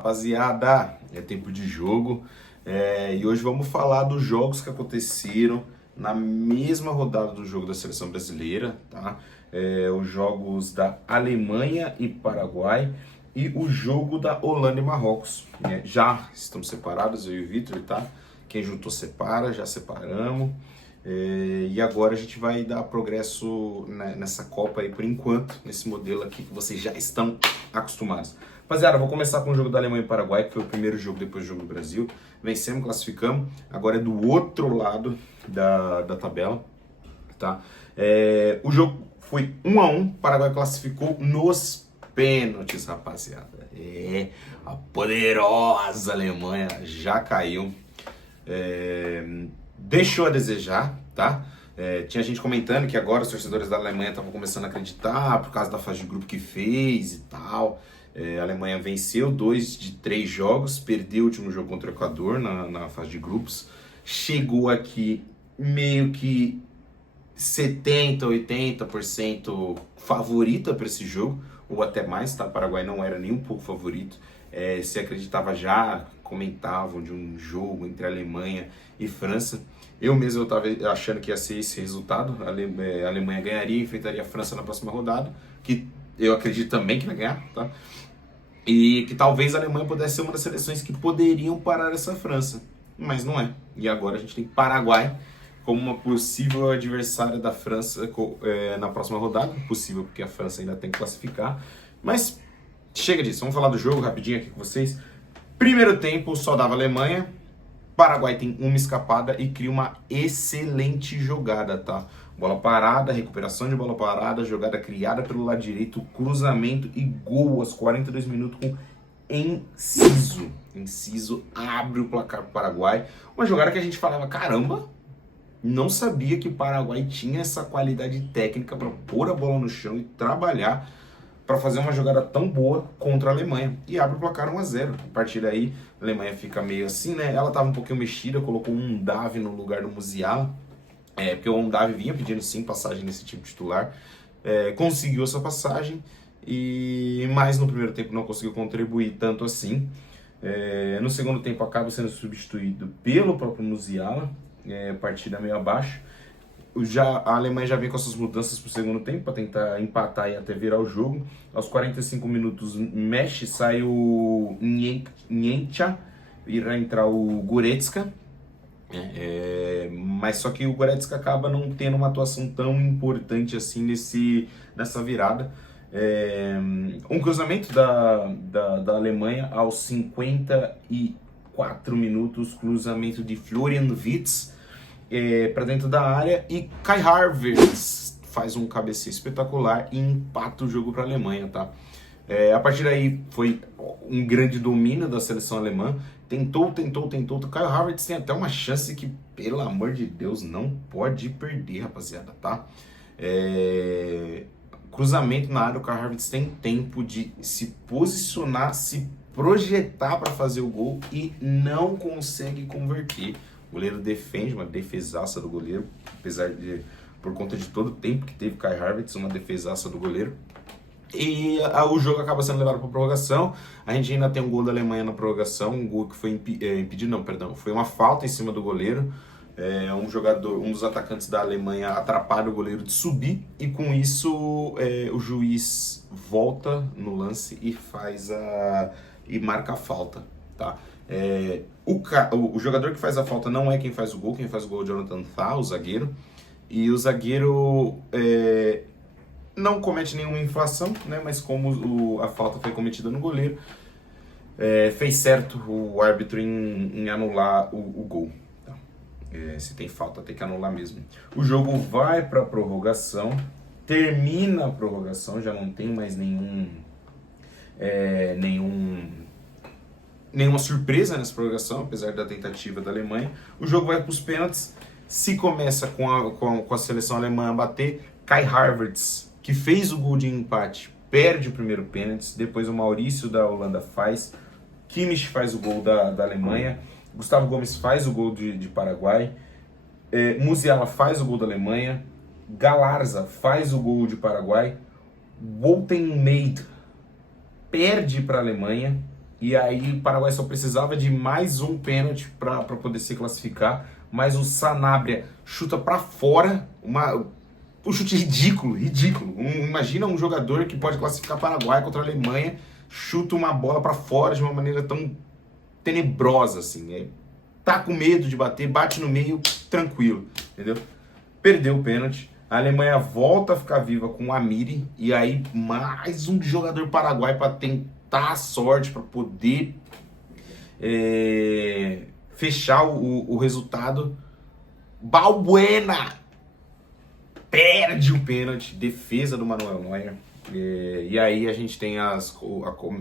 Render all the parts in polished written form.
Rapaziada, é tempo de jogo e hoje vamos falar dos jogos que aconteceram na mesma rodada do jogo da seleção brasileira, tá? Os jogos da Alemanha e Paraguai e o jogo da Holanda e Marrocos. Já estamos separados, eu e o Vitor, tá? Quem juntou separa, já separamos. E agora a gente vai dar progresso nessa Copa aí por enquanto, nesse modelo aqui que vocês já estão acostumados. Rapaziada, vou começar com o jogo da Alemanha e Paraguai, que foi o primeiro jogo depois do jogo do Brasil. Vencemos, classificamos. Agora é do outro lado da tabela, tá? O jogo foi 1-1, Paraguai classificou nos pênaltis, rapaziada. A poderosa Alemanha já caiu. Deixou a desejar, tá? Tinha gente comentando que agora os torcedores da Alemanha estavam começando a acreditar por causa da fase de grupo que fez e tal. A Alemanha venceu 2 de 3 jogos, perdeu o último jogo contra o Equador na fase de grupos. Chegou aqui meio que 70, 80% favorita para esse jogo, ou até mais, tá? O Paraguai não era nem um pouco favorito. Se acreditava já, comentavam de um jogo entre Alemanha e França. Eu mesmo estava achando que ia ser esse resultado. A Alemanha ganharia e enfrentaria a França na próxima rodada, que eu acredito também que vai ganhar, tá? E que talvez a Alemanha pudesse ser uma das seleções que poderiam parar essa França, mas não é. E agora a gente tem Paraguai como uma possível adversária da França na próxima rodada. Possível porque a França ainda tem que classificar, mas chega disso, vamos falar do jogo rapidinho aqui com vocês. Primeiro tempo só dava Alemanha. Paraguai tem uma escapada e cria uma excelente jogada, tá? Bola parada, recuperação de bola parada, jogada criada pelo lado direito, cruzamento e gol aos 42 minutos com Enciso. Enciso abre o placar pro Paraguai. Uma jogada que a gente falava, caramba, não sabia que o Paraguai tinha essa qualidade técnica para pôr a bola no chão e trabalhar para fazer uma jogada tão boa contra a Alemanha. E abre o placar 1-0. A partir daí, a Alemanha fica meio assim, né? Ela tava um pouquinho mexida, colocou um Undav no lugar do Musiala. Porque o Undav vinha pedindo sim passagem nesse time titular. Conseguiu essa passagem, mas no primeiro tempo não conseguiu contribuir tanto assim. No segundo tempo acaba sendo substituído pelo próprio Musiala. Partida meio abaixo. A Alemanha já vem com essas mudanças para o segundo tempo, para tentar empatar e até virar o jogo. Aos 45 minutos, mexe, sai o Njencha e vai entrar o Goretzka. Mas só que o Goretzka acaba não tendo uma atuação tão importante assim nessa virada. Um cruzamento da Alemanha aos 54 minutos, cruzamento de Florian Wirtz para dentro da área, e Kai Havertz faz um cabeceio espetacular e empata o jogo para a Alemanha, tá? A partir daí foi um grande domínio da seleção alemã. Tentou. Kai Havertz tem até uma chance que, pelo amor de Deus, não pode perder, rapaziada, tá? Cruzamento na área, o Kai Havertz tem tempo de se posicionar, se projetar para fazer o gol e não consegue converter. O goleiro defende, uma defesaça do goleiro, por conta de todo o tempo que teve Kai Havertz, uma defesaça do goleiro. E o jogo acaba sendo levado para prorrogação. A gente ainda tem um gol da Alemanha na prorrogação, um gol que foi impedido, não, perdão, foi uma falta em cima do goleiro. Um dos atacantes da Alemanha atrapalha o goleiro de subir, e com isso o juiz volta no lance e marca a falta, tá? O jogador que faz a falta não é quem faz o gol é o Jonathan Tah, o zagueiro. E o zagueiro não comete nenhuma infração, né? Mas como a falta foi cometida no goleiro, fez certo o árbitro em anular o gol. Tá? Se tem falta, tem que anular mesmo. O jogo vai para a prorrogação, termina a prorrogação, já não tem mais nenhuma surpresa nessa prorrogação, apesar da tentativa da Alemanha. O jogo vai para os pênaltis. Se começa com a seleção alemã a bater, Kai Havertz, que fez o gol de empate, perde o primeiro pênalti. Depois o Maurício da Holanda faz, Kimmich faz o gol da Alemanha, Gustavo Gomes faz o gol de Paraguai, Musiala faz o gol da Alemanha, Galarza faz o gol de Paraguai, Woltenmeid perde para a Alemanha, E aí o Paraguai só precisava de mais um pênalti para poder se classificar. Mas o Sanabria chuta para fora, um chute ridículo, ridículo. Imagina um jogador que pode classificar Paraguai contra a Alemanha, chuta uma bola para fora de uma maneira tão tenebrosa assim. Tá com medo de bater, bate no meio, tranquilo, entendeu? Perdeu o pênalti. A Alemanha volta a ficar viva com o Amiri. E aí mais um jogador paraguai para tentar a sorte, para poder fechar o resultado. Balbuena perde o pênalti, defesa do Manuel Neuer. E aí a gente tem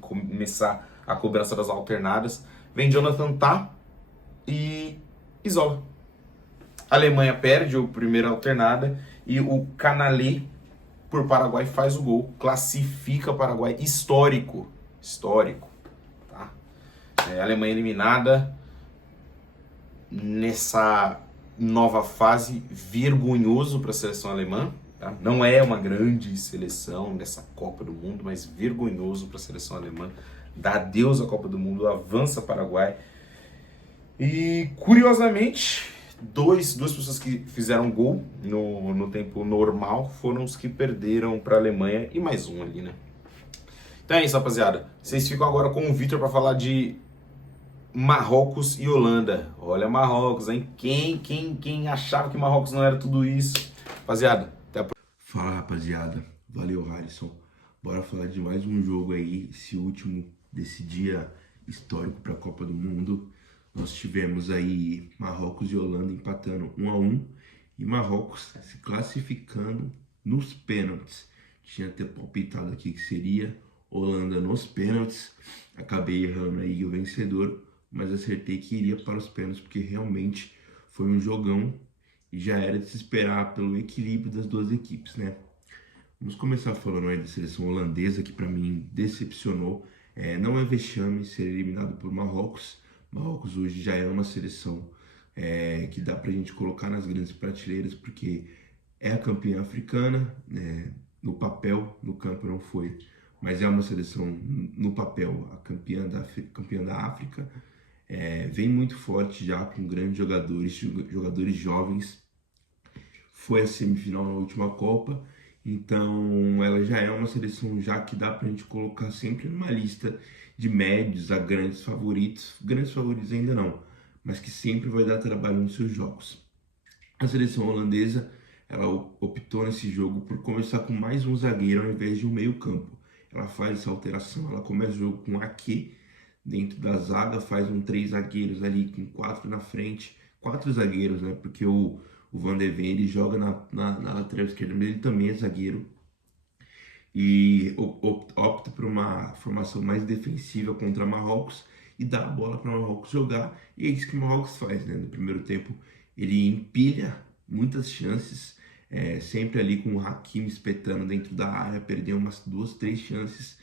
começar a cobrança das alternadas. Vem Jonathan Tah e isola. A Alemanha perde a primeira alternada e o Canalé por Paraguai faz o gol, classifica o Paraguai, histórico, tá? A Alemanha eliminada nessa nova fase, vergonhoso para a seleção alemã, tá? Não é uma grande seleção nessa Copa do Mundo, mas vergonhoso para a seleção alemã. Dá adeus à Copa do Mundo, avança Paraguai. E curiosamente, duas pessoas que fizeram gol no tempo normal foram os que perderam para a Alemanha e mais um ali, né? Então é isso, rapaziada. Vocês ficam agora com o Vitor para falar de Marrocos e Holanda. Olha Marrocos, hein? Quem achava que Marrocos não era tudo isso? Rapaziada, até a próxima. Fala, rapaziada. Valeu, Harrison. Bora falar de mais um jogo aí, esse último desse dia histórico para a Copa do Mundo. Nós tivemos aí Marrocos e Holanda empatando 1-1 e Marrocos se classificando nos pênaltis. Tinha até palpitado aqui que seria Holanda nos pênaltis. Acabei errando aí o vencedor, mas acertei que iria para os pênaltis porque realmente foi um jogão e já era de se esperar pelo equilíbrio das duas equipes, né? Vamos começar falando aí da seleção holandesa, que para mim decepcionou. Não é vexame ser eliminado por Marrocos. Marrocos hoje já é uma seleção que dá pra gente colocar nas grandes prateleiras, porque é a campeã africana, no papel, no campo não foi, mas é uma seleção no papel, a campeã da África. Vem muito forte já com grandes jogadores jovens. Foi a semifinal na última Copa, então ela já é uma seleção já que dá pra gente colocar sempre numa lista de médios a grandes favoritos ainda não, mas que sempre vai dar trabalho nos seus jogos. A seleção holandesa, ela optou nesse jogo por começar com mais um zagueiro ao invés de um meio campo. Ela faz essa alteração, ela começa o jogo com Ake dentro da zaga, faz 3 zagueiros ali com 4 na frente, 4 zagueiros, né, porque o Van de Ven, ele joga na lateral esquerda, mas ele também é zagueiro. E opta por uma formação mais defensiva contra Marrocos e dá a bola para Marrocos jogar. E é isso que o Marrocos faz, né? No primeiro tempo, ele empilha muitas chances, sempre ali com o Hakimi espetando dentro da área, perdeu umas 2, 3 chances,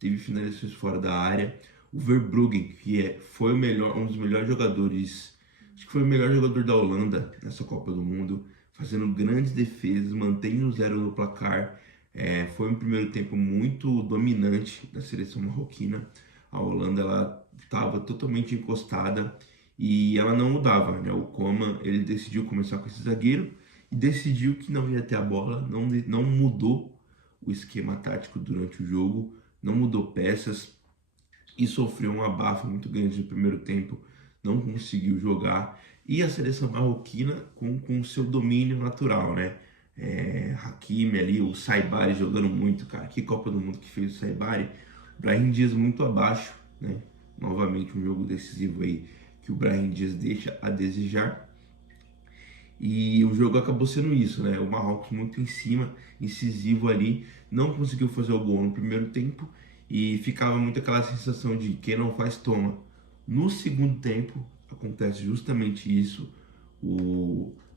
teve finalizações fora da área. O Verbruggen, que foi um dos melhores jogadores, acho que foi o melhor jogador da Holanda nessa Copa do Mundo, fazendo grandes defesas, mantendo o 0 no placar. Foi um primeiro tempo muito dominante da seleção marroquina. A Holanda, ela estava totalmente encostada e ela não mudava, né? O Coman, ele decidiu começar com esse zagueiro e decidiu que não ia ter a bola, não mudou o esquema tático durante o jogo, não mudou peças e sofreu um abafo muito grande no primeiro tempo, não conseguiu jogar. E a seleção marroquina com o seu domínio natural, né? Hakimi ali, o Saibari jogando muito, cara. Que Copa do Mundo que fez o Saibari. Brahim Dias muito abaixo, né? Novamente um jogo decisivo aí que o Brahim Dias deixa a desejar. E o jogo acabou sendo isso, né? O Marrocos muito em cima, incisivo ali, não conseguiu fazer o gol no primeiro tempo e ficava muito aquela sensação de quem não faz toma. No segundo tempo acontece justamente isso.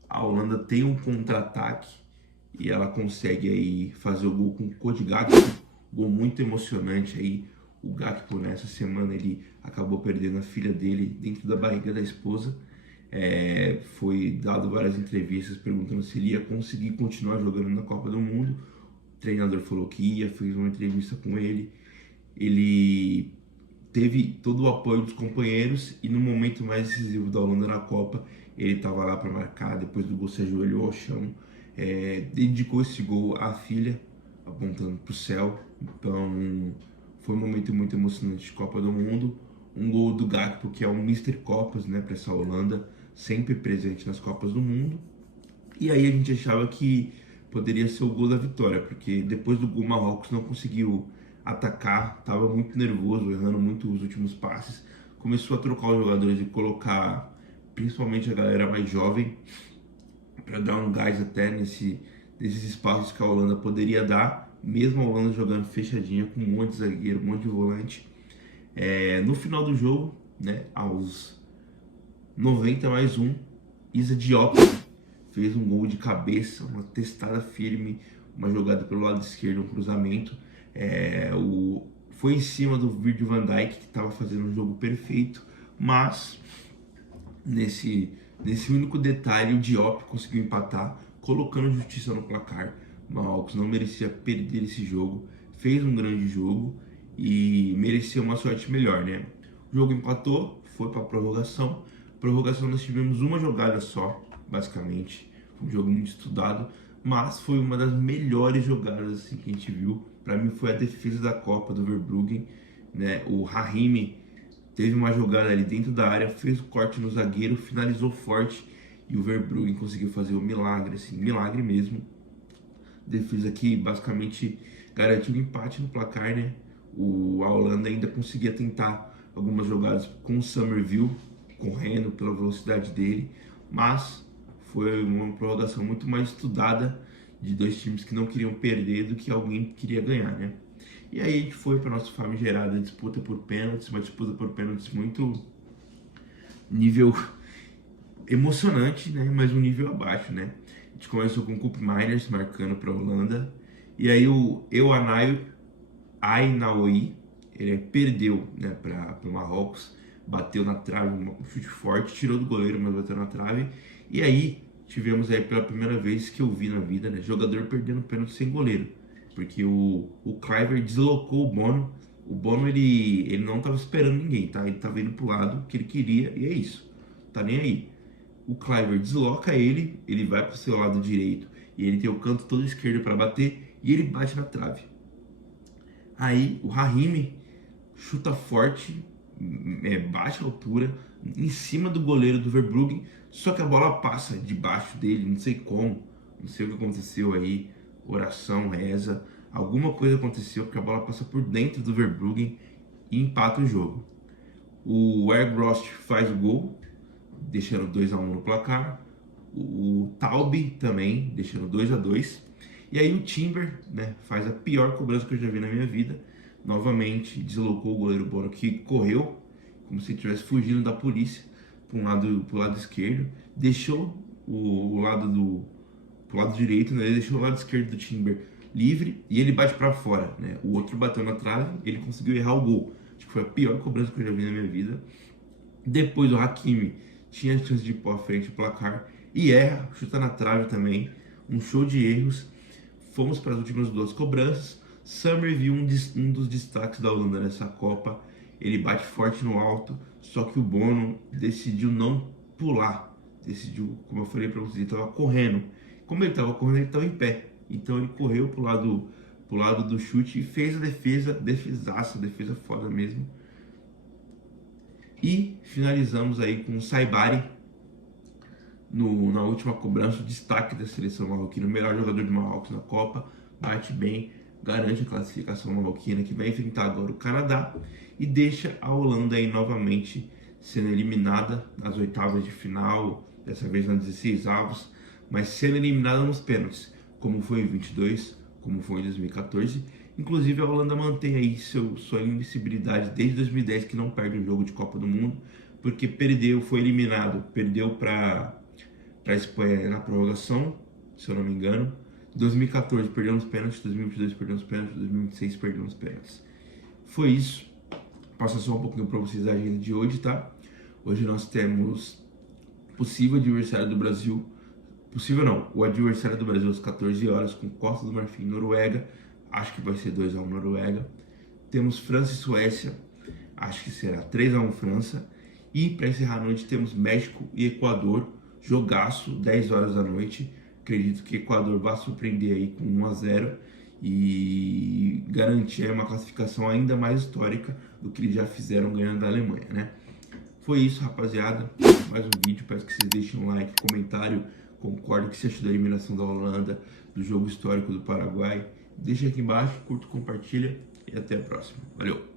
A Holanda tem um contra-ataque e ela consegue aí fazer o gol com o Cody Gakpo, gol muito emocionante aí. O Gakpo nessa semana ele acabou perdendo a filha dele dentro da barriga da esposa. Foi dado várias entrevistas perguntando se ele ia conseguir continuar jogando na Copa do Mundo. O treinador falou que ia, fez uma entrevista com ele. Ele teve todo o apoio dos companheiros e no momento mais decisivo da Holanda na Copa, ele estava lá para marcar, depois do gol se ajoelhou ao chão, dedicou esse gol à filha, apontando para o céu. Então foi um momento muito emocionante de Copa do Mundo. Um gol do Gakpo, que é um Mister Copas, né, para essa Holanda, sempre presente nas Copas do Mundo. E aí a gente achava que poderia ser o gol da vitória, porque depois do gol Marrocos não conseguiu atacar, estava muito nervoso, errando muito os últimos passes, começou a trocar os jogadores e colocar principalmente a galera mais jovem para dar um gás até nesses espaços que a Holanda poderia dar, mesmo a Holanda jogando fechadinha com um monte de zagueiro, um monte de volante. No final do jogo, né, aos 90 mais um, Issa Diop fez um gol de cabeça, uma testada firme, uma jogada pelo lado esquerdo, um cruzamento. Foi em cima do Virgil van Dijk, que estava fazendo um jogo perfeito, mas nesse único detalhe o Diop conseguiu empatar, colocando justiça no placar. O Marrocos não merecia perder esse jogo, fez um grande jogo e merecia uma sorte melhor, né? O jogo empatou, foi para prorrogação. Prorrogação nós tivemos uma jogada só, basicamente. Foi um jogo muito estudado, mas foi uma das melhores jogadas assim, que a gente viu. Para mim foi a defesa da Copa do Verbruggen, né? O Hakimi teve uma jogada ali dentro da área, fez o corte no zagueiro, finalizou forte e o Verbruggen conseguiu fazer um milagre, assim, milagre mesmo. Defesa que basicamente garantiu um empate no placar, né? A Holanda ainda conseguia tentar algumas jogadas com o Summerville, correndo pela velocidade dele, mas foi uma prorrogação muito mais estudada de dois times que não queriam perder do que alguém queria ganhar, né? E aí a gente foi para nossa famigerada disputa por pênaltis, uma disputa por pênaltis muito nível emocionante, né? Mas um nível abaixo, né? A gente começou com o Koop Meiners marcando para a Holanda, e aí o Euanaio Ainaoui, ele perdeu, né, para o Marrocos, bateu na trave, um chute forte, tirou do goleiro, mas bateu na trave. E aí tivemos aí pela primeira vez que eu vi na vida, né, jogador perdendo pênalti sem goleiro, porque o Kluivert deslocou o Bono. O Bono ele não estava esperando ninguém, tá? Ele estava indo pro lado que ele queria e é isso, tá nem aí. O Kluivert desloca ele vai pro seu lado direito e ele tem o canto todo esquerdo para bater e ele bate na trave. Aí o Hakimi chuta forte, baixa altura, em cima do goleiro do Verbruggen, só que a bola passa debaixo dele, não sei como, não sei o que aconteceu aí, oração, reza, alguma coisa aconteceu porque a bola passa por dentro do Verbruggen e empata o jogo. O Weghorst faz o gol, deixando 2-1 no placar, o Taube também, deixando 2-2, e aí o Timber, né, faz a pior cobrança que eu já vi na minha vida. Novamente deslocou o goleiro Bono, que correu como se estivesse fugindo da polícia pro lado esquerdo, deixou pro lado direito, né, ele deixou o lado esquerdo do Timber livre e ele bate para fora, né? O outro bateu na trave, ele conseguiu errar o gol. Acho que foi a pior cobrança que eu já vi na minha vida. Depois o Hakimi tinha a chance de ir para frente do placar e erra, chuta na trave também, um show de erros. Fomos para as últimas duas cobranças. Summerville, um dos destaques da Holanda nessa Copa, ele bate forte no alto, só que o Bono decidiu não pular, decidiu, como eu falei para vocês, ele estava correndo. Como ele estava correndo, ele estava em pé, então ele correu pro lado do chute e fez a defesaça, defesa foda mesmo. E finalizamos aí com o Saibari na última cobrança, o destaque da seleção marroquina, o melhor jogador de Marrocos na Copa, bate bem, garante a classificação marroquina, que vai enfrentar agora o Canadá e deixa a Holanda aí novamente sendo eliminada nas oitavas de final, dessa vez nas 16 avos, mas sendo eliminada nos pênaltis, como foi em 22, como foi em 2014. Inclusive a Holanda mantém aí sua invencibilidade desde 2010, que não perde um jogo de Copa do Mundo, porque foi eliminado, perdeu para a Espanha na prorrogação, se eu não me engano. 2014 perdeu nos pênaltis, 2022 perdeu nos pênaltis, 2026 perdeu nos pênaltis. Foi isso. Passo só um pouquinho para vocês a agenda de hoje, tá? Hoje nós temos possível adversário do Brasil. Possível não, o adversário do Brasil às 14 horas com Costa do Marfim e Noruega. Acho que vai ser 2-1 Noruega. Temos França e Suécia acho que será 3-1 França. E para encerrar a noite temos México e Equador, jogaço, 10 horas da noite. Acredito que o Equador vai surpreender aí com 1-0 e garantir uma classificação ainda mais histórica do que eles já fizeram ganhando da Alemanha, né? Foi isso, rapaziada. Mais um vídeo. Peço que vocês deixem um like, comentário. Concordo que você achou da eliminação da Holanda, do jogo histórico do Paraguai. Deixa aqui embaixo, curta, compartilha e até a próxima. Valeu!